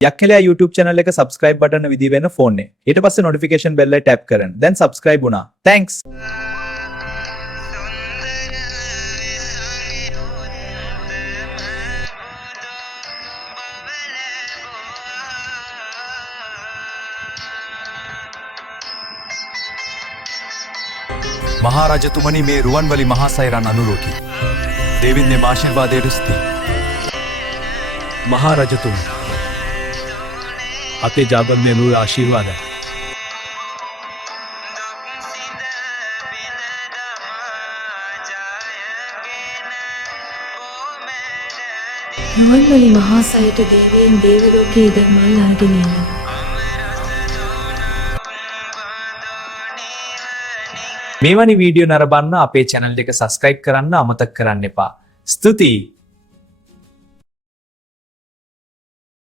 යක්කලයා YouTube channel එක subscribe button විදිහ වෙන phone එක. ඊට පස්සේ notification bell එක tap කරන්න. then subscribe වුණා. Thanks. මහරජතුමනි මේ රුවන්වැලි මහා සයරන් අනුරෝකි. දෙවියන්ගේ ආශිර්වාදයට ස්තුති. මහරජතුමනි අපේ ජාගරණයේ නුර ආශිර්වාදයි. රුවන්වැලි මහා සයට දේවීන් දේවලෝකයේ ඉදමල් අරගෙන එනවා. මේවැනි වීඩියෝ නරඹන්න අපේ channel එක subscribe කරන්න අමතක කරන්න එපා. ස්තුතියි.